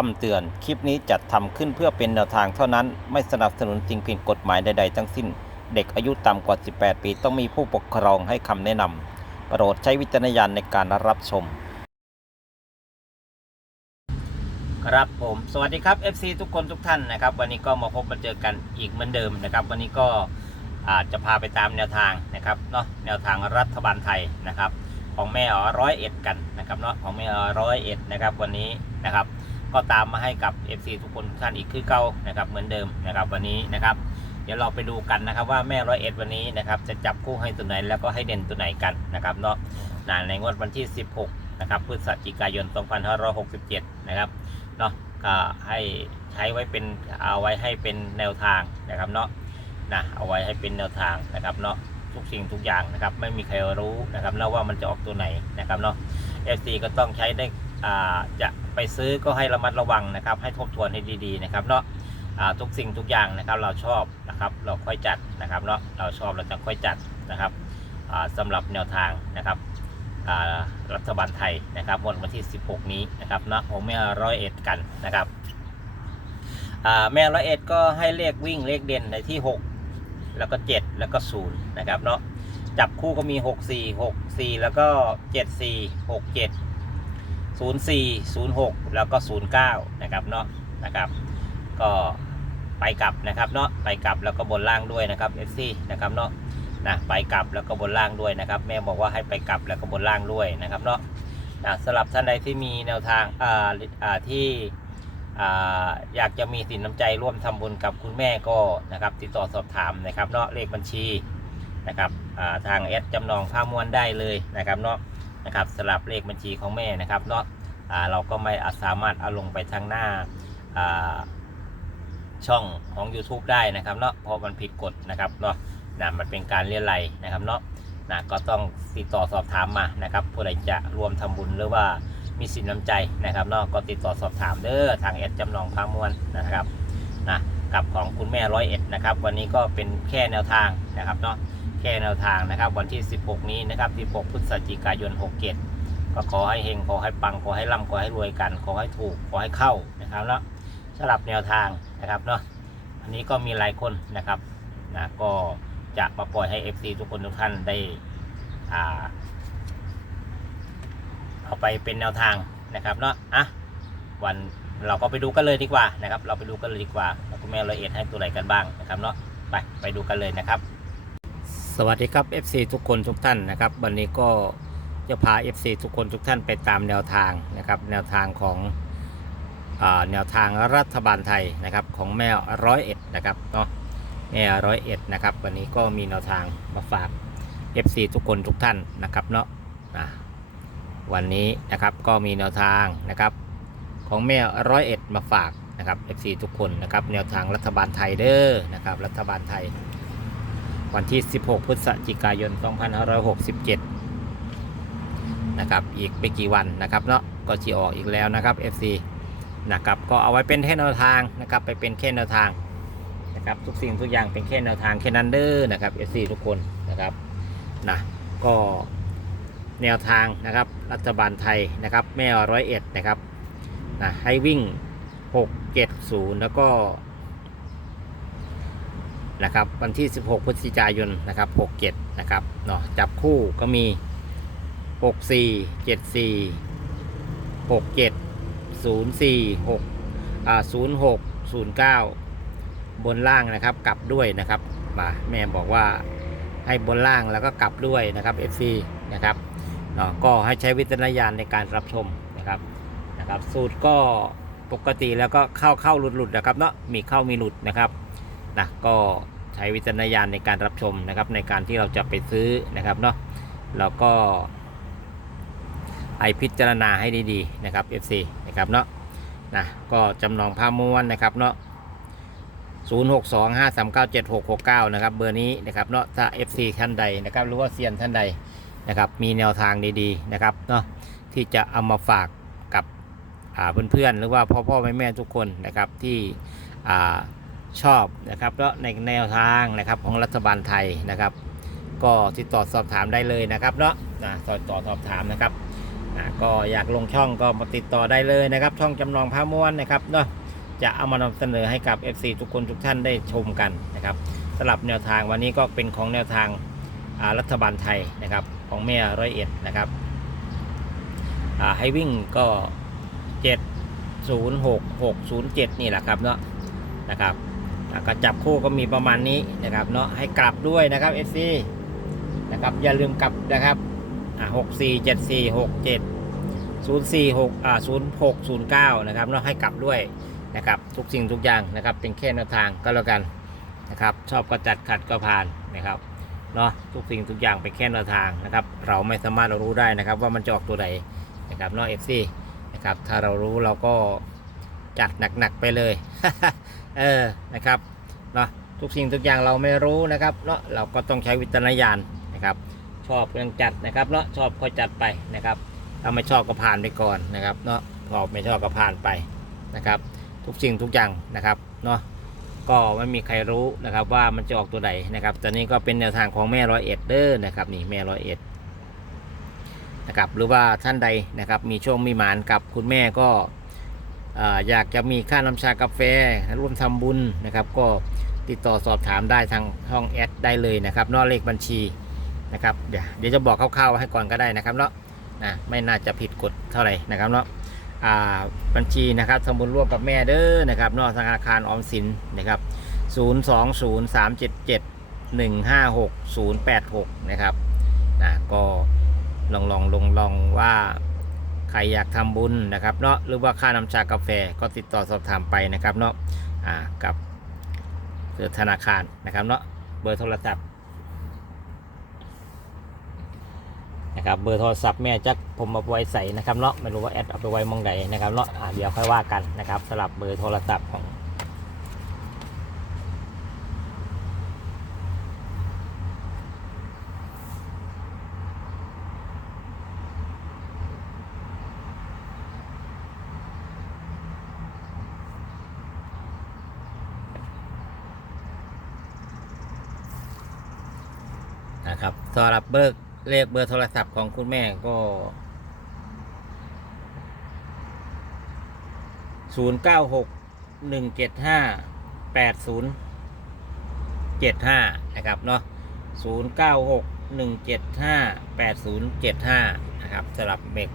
คำเตือน คลิปนี้จัดทำขึ้นเพื่อเป็นแนวทางเท่านั้น ไม่สนับสนุนสิ่งผิดกฎหมายใดๆทั้งสิ้น เด็กอายุต่ำกว่า 18 ปีต้องมีผู้ปกครองให้คำแนะนำโปรดใช้วิจารณญาณในการรับชม ครับผม สวัสดีครับ FC ทุกคนทุกท่านนะครับ วันนี้ก็มาพบมาเจอกันอีกเหมือนเดิมนะครับ วันนี้ก็อาจจะพาไปตามแนวทางนะครับเนาะแนวทางรัฐบาลไทยนะครับ ของแม่อ๋อร้อยเอ็ดกันนะครับเนาะของแม่อ๋อร้อยเอ็ดนะครับวันนี้นะครับ ก็ตามมาให้กับ FC ทุกคนทุกท่านอีกคือเก่านะครับเหมือนเดิมนะครับวันนี้นะครับเดี๋ยวเราไปดูกันนะครับว่าแม่ร้อยเอ็ดวันนี้นะครับจะจับคู่ให้ตัวไหนแล้วก็ให้เด่นตัวไหนกันนะครับเนาะนะในงวดวันที่ 16นะครับพฤศจิกายน 2567 นะครับเนาะก็ให้ใช้ไว้เป็นเอาไว้ให้เป็นแนวทางนะครับเนาะนะเอาไว้ให้เป็นแนวทางนะครับเนาะทุกสิ่งทุกอย่างนะครับไม่มีใครรู้นะครับนะว่ามันจะออกตัวไหนนะครับเนาะ FC ก็ต้องใช้ได้ จะไปซื้อก็ให้ระมัดระวังนะครับ ให้ทบทวนให้ดีๆนะครับเนาะทุกสิ่งทุกอย่างนะครับเราชอบนะครับเราค่อยจัดนะครับเนาะเราชอบเราจะค่อยจัดนะครับอ่าสำหรับแนวทางนะครับรัฐบาลไทยนะครับวันที่ 16 นี้นะครับเนาะผมแม่ร้อยเอ็ดกันนะครับแม่ร้อยเอ็ดก็ให้เลขวิ่งเลขเด่นในที่ 6 แล้วก็ 7 แล้วก็0นะครับเนาะจับคู่ก็มี 6 4 6 4 แล้วก็ 7 4 6 7 0 4 0 6 แล้วก็ 0 9 นะครับเนาะนะครับ ก็ไปกลับนะครับเนาะไปกลับแล้วก็บนล่างด้วยนะครับ FC นะครับเนาะนะไปกลับแล้วก็บนล่างด้วยนะครับ แม่บอกว่าให้ไปกลับแล้วก็บนล่างด้วยนะครับเนาะนะสำหรับท่านใดที่มีแนวทางอ่าอ่าที่อ่าอยากจะมีสินน้ำใจร่วมทำบุญกับคุณแม่ก็นะครับ ติดต่อสอบถามนะครับเนาะเลขบัญชีนะครับอ่าทางแอดจำนองผ้ามวลได้เลยนะครับเนาะ นะครับสลับเลขบัญชีของแม่นะครับเนาะเราก็ไม่สามารถเอาลงไปทางหน้าช่องของ YouTube ได้นะครับเนาะเพราะมันผิดกฎนะครับเนาะนะมันเป็นการเรียนไรนะครับเนาะนะก็ต้องติดต่อสอบถามมานะครับผู้ใดจะรวมทำบุญหรือว่ามีสินน้ำใจนะครับเนาะก็ติดต่อสอบถามเด้อทางแอดจำลองพามวลนะครับนะกับของคุณแม่ร้อยเอ็ดนะครับ วันนี้ก็เป็นแค่แนวทางนะครับเนาะ แค่แนวทางนะครับ วันที่ 16 นี้นะครับ 16 พฤศจิกายน 67 ก็ขอให้เฮงขอให้ปังขอให้ร่ำขอให้รวยกัน ขอให้ถูกขอให้เข้านะครับแล้วสำหรับแนวทางนะครับเนาะอันนี้ก็มีหลายคนนะครับนะก็จะมาปล่อยให้ FC ทุกคนทุกท่านได้อ่าเอาไปเป็นแนวทางนะครับเนาะอะวันเราก็ไปดูกันเลยดีกว่านะครับ เราไปดูกันเลยดีกว่าว่าคุณแม่ละเอียดให้ตัวไหนกันบ้างนะครับเนาะไปไปดูกันเลยนะครับ สวัสดีครับ FC ทุกคนทุกท่านนะครับ วันนี้ก็จะพา FC ทุกคนทุกท่านไปตามแนวทางนะครับ แนวทางของอแนวทางรัฐบาลไทยนะครับของแม่ร้อยเอ็ดนะครับเนาะแม่ร้อยเอ็ดนะครับวันนี้ก็มีแนวทางมาฝาก FC ทุกคนทุกท่านนะครับเนาะอะวันนี้นะครับก็มีแนวทางนะครับของแม่ร้อยเอ็ดมาฝากนะครับ FC ทุกคนนะครับแนวทางรัฐบาลไทยเด้อนะครับรัฐบาลไทย วันที่ 16 พฤศจิกายน 2567 นะครับ อีกไม่กี่วันนะครับเนาะ ก็จะออกอีกแล้วนะครับ FC นะครับ ก็เอาไว้เป็นแค่แนวทางนะครับ ไปเป็นแค่แนวทางนะครับ ทุกสิ่งทุกอย่างเป็นแค่แนวทางแค่นั้นเด้อนะครับ FC ทุกคนนะครับ นะ ก็แนวทางนะครับ รัฐบาลไทยนะครับแม่ร้อยเอ็ดนะครับ นะ ให้วิ่ง 6 7 0 แล้วก็ นะครับวันที่ 16 พฤศจิกายนนะครับ67นะครับเนาะจับคู่ก็มีหกสี่เจ็ดสี่หกเจ็ดศูนย์สี่หกอ่าศูนย์หกศูนย์เก้าบนล่างนะครับกลับด้วยนะครับมาแม่บอกว่าให้บนล่างแล้วก็กลับด้วยนะครับ FC นะครับเนาะก็ให้ใช้วิจารณญาณในการรับชมนะครับนะครับ สูตรก็ปกติแล้วก็เข้าเข้าหลุดหลุดนะครับเนาะมีเข้ามีหลุดนะครับ นะก็ใช้วิจารณญาณในการรับชมนะครับ ในการที่เราจะไปซื้อนะครับเนาะแล้วก็ไอพิจารณาให้ดีๆนะครับ FC นะครับเนาะนะก็จำลองผ้าม้วนนะครับเนาะ0625397669 นะครับเบอร์นี้นะครับเนาะถ้า FC ท่านใดนะครับหรือว่าเซียนท่านใดนะครับมีแนวทางดีๆนะครับเนาะที่จะเอามาฝากกับเพื่อนๆหรือว่าพ่อๆแม่ๆทุกคนนะครับที่อ่า ชอบนะครับแล้วในแนวทางนะครับของรัฐบาลไทยนะครับ ก็ติดต่อสอบถามได้เลยนะครับเนาะนะติดต่อสอบถามนะครับอะก็อยากลงช่องก็มาติดต่อได้เลยนะครับ ช่องจำลองพาม้วนนะครับเนาะจะเอามานำเสนอให้กับ FC ทุกคนทุกท่านได้ชมกันนะครับสำหรับแนวทางวันนี้ก็เป็นของแนวทางรัฐบาลไทยนะครับของแม่ร้อยเอ็ดนะครับให้วิ่งก็ 7 0 6 6 0 7 นี่แหละครับเนาะนะครับ ก็จับคู่ก็มีประมาณนี้นะครับเนาะให้กลับด้วยนะครับ FC นะครับอย่าลืมกลับนะครับอ่า6 4 7 4 6 7 0 4 6อ่า0 6 0 9นย์เก้านะครับเนาะให้กลับด้วยนะครับทุกสิ่งทุกอย่างนะครับเป็นแค่แนวทางก็แล้วกันนะครับชอบก็จัดขัดก็ผ่านนะครับเนาะทุกสิ่งทุกอย่างเป็นแค่แนวทางนะครับเราไม่สามารถรู้ได้นะครับว่ามันจะออกตัวไหนนะครับเนาะ FC นะครับถ้าเรารู้เราก็ จัดหนักๆไปเลย เออนะครับเนาะทุกสิ่งทุกอย่างเราไม่รู้นะครับเนาะเราก็ต้องใช้วิจารณญาณนะครับชอบยังจัดนะครับเนาะชอบก็จัดไปนะครับถ้าไม่ชอบก็ผ่านไปก่อนนะครับเนาะพอไม่ชอบก็ผ่านไปนะครับ ทุกสิ่งทุกอย่างนะครับเนาะก็ไม่มีใครรู้นะครับว่ามันจะออกตัวไหนนะครับตอนนี้ก็เป็นแนวทางของแม่ร้อยเอ็ดเด้อนะครับนี่แม่ร้อยเอ็ดนะครับหรือว่าท่านใดนะครับมีช่วงมีหมานกับคุณแม่ก็ อยากจะมีค่าน้ำชากาแฟร่วมทำบุญนะครับก็ติดต่อสอบถามได้ทางห้องแอดได้เลยนะครับนอกเลขบัญชีนะครับเดี๋ยวจะบอกคร่าวๆให้ก่อนก็ได้นะครับเนาะนะไม่น่าจะผิดกฎเท่าไหร่นะครับเนาะอ่าบัญชีนะครับทำบุญร่วมกับแม่เด้อนะครับนอกธนาคารออมสินนะครับ 0 2 0 3 7 7 1 5 6 0 8 6 นะครับนะก็ลองลองลงลองว่า ใครอยากทำบุญนะครับเนาะหรือว่าค่าน้ำชากาแฟก็ติดต่อสอบถามไปนะครับเนาะอ่ากับธนาคารนะครับเนาะเบอร์โทรศัพท์นะครับเบอร์โทรศัพท์แม่จักผมมาไว้ใส่นะครับเนาะไม่รู้ว่าแอดเอาไปไว้มองไหนนะครับเนาะอ่าเดี๋ยวค่อยว่ากันนะครับสำหรับเบอร์โทรศัพท์ของ นะครับสำหรับเบอร์เลขเบอร์โทรศัพท์ของคุณแม่ก็ศูนย์เก้าหกหนึ่งเจ็ดห้าแปดศูนย์เจ็ดห้านะครับเนาะศูนย์เก้าหกหนึ่งเจ็ดห้าแปดศูนย์เจ็ดห้านะครับสำหรับเมก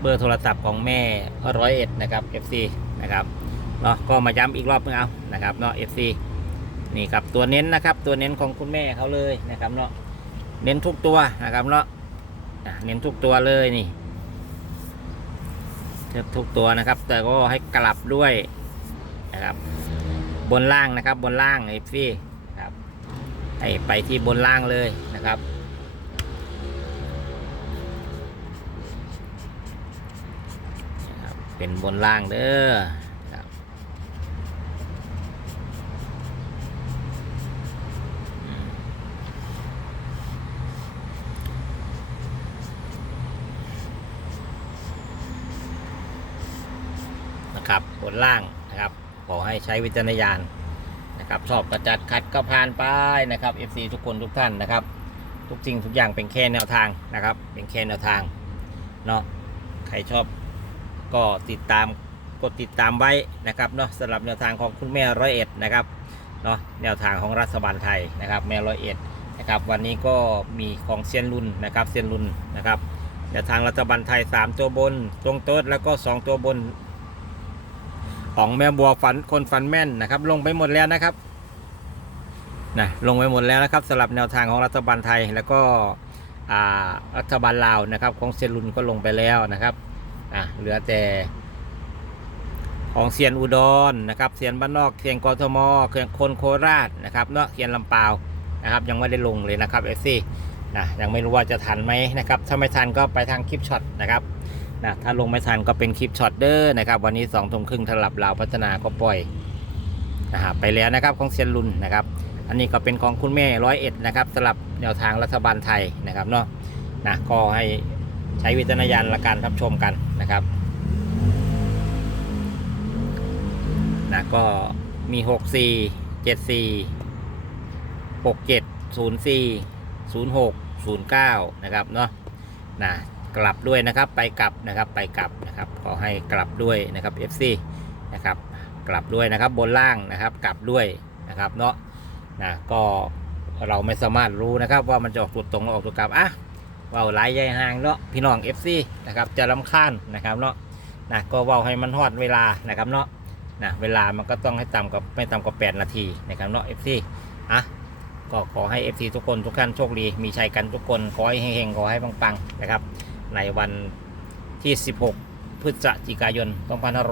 เบอร์โทรศัพท์ของแม่ร้อยเอ็ดนะครับ FC นะครับเนาะก็มาย้ำอีกรอบนึงเอานะครับเนาะ FC นี่ครับตัวเน้นนะครับตัวเน้นของคุณแม่เขาเลยนะครับเนาะเน้นทุกตัวนะครับเนาะเน้นทุกตัวเลยนี่เทียบทุกตัวนะครับ แต่ก็ให้กลับด้วยนะครับบนล่างนะครับบนล่างไอ้ฟี่ครับให้ไปที่บนล่างเลยนะครับเป็นบนล่างเด้อครับ นล่างนะครับ ขอให้ใช้วิจารณญาณนะครับชอบกระจัดคัดก็ผ่านไปนะครับ FC ทุกคนทุกท่านนะครับ ทุกสิ่งทุกอย่างเป็นแค่แนวทางนะครับ เป็นแค่แนวทางเนาะใครชอบก็ติดตามกดติดตามไว้นะครับเนาะสำหรับแนวทางของคุณแม่ร้อยเอ็ดนะครับเนาะแนวทางของรัฐบาลไทยนะครับ แม่ร้อยเอ็ดนะครับ วันนี้ก็มีของเซียนรุ่นนะครับเซียนรุ่นนะครับแนวทางรัฐบาลไทย 3 ตัวบน ตรงโต๊ดแล้วก็ 2 ตัวบน ของแม่บัวฝันคนฝันแม่นนะครับ ลงไปหมดแล้วนะครับนะลงไปหมดแล้วนะครับสำหรับแนวทางของรัฐบาลไทยแล้วก็อ่ารัฐบาลลาวนะครับ ของเซนรุนก็ลงไปแล้วนะครับอะเหลือแต่ของเซียนอุดรนะครับเซียนบ้านนอกเซียนกทมเซียนคนโคราชนะครับเนาะเซียนลำปาวนะครับ ยังไม่ได้ลงเลยนะครับเอฟซีนะยังไม่รู้ว่าจะทันไหมนะครับถ้าไม่ทันก็ไปทางคลิปช็อตนะครับ นะถ้าลงไม่ทันก็เป็นคลิปช็อตเดอร์นะครับ วันนี้2องทุ่มครึ่งทลับลาวพัฒนาก็ปล่อยนะฮะไปแล้วนะครับของเซียนรุนนะครับ อันนี้ก็เป็นของคุณแม่ร้อยเอ็ดนะครับสำหรับแนวทางรัฐบาลไทยนะครับเนาะนะก็ให้ใช้วิจารณญาณละการรับชมกันนะครับนะก็มี 6 4 7 4 6 7 0 4 0 6 0 9 นะครับเนาะนะ กลับด้วยนะครับ ไปกลับนะครับ ไปกลับนะครับ ขอให้กลับด้วยนะครับ FC นะครับ กลับด้วยนะครับบนล่างนะครับ กลับด้วยนะครับเนาะนะก็เราไม่สามารถรู้นะครับ ว่ามันจะออกตัวตรงหรือออกตัวกลับอะว่าหลายใยห่างเนาะพี่น้อง FC นะครับจะรำคาญนะครับเนาะนะก็ว่าให้มันฮอดเวลานะครับเนาะนะเวลามันก็ต้องให้ต่ำกว่าไม่ต่ำกว่า8นาทีนะครับเนาะ FC อะก็ขอให้ FC ทุกคนทุกท่านโชคดี มีชัยกันทุกคน ขอให้เฮงๆ ขอให้ปังๆ นะครับ ในวันที่ 16 พฤศจิกายน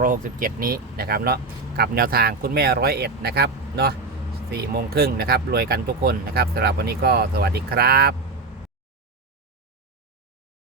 2567 นี้นะครับเนาะกับแนวทางคุณแม่ร้อยเอ็ดนะครับเนาะ4โมงครึ่งนะครับรวยกันทุกคนนะครับสำหรับวันนี้ก็สวัสดีครับ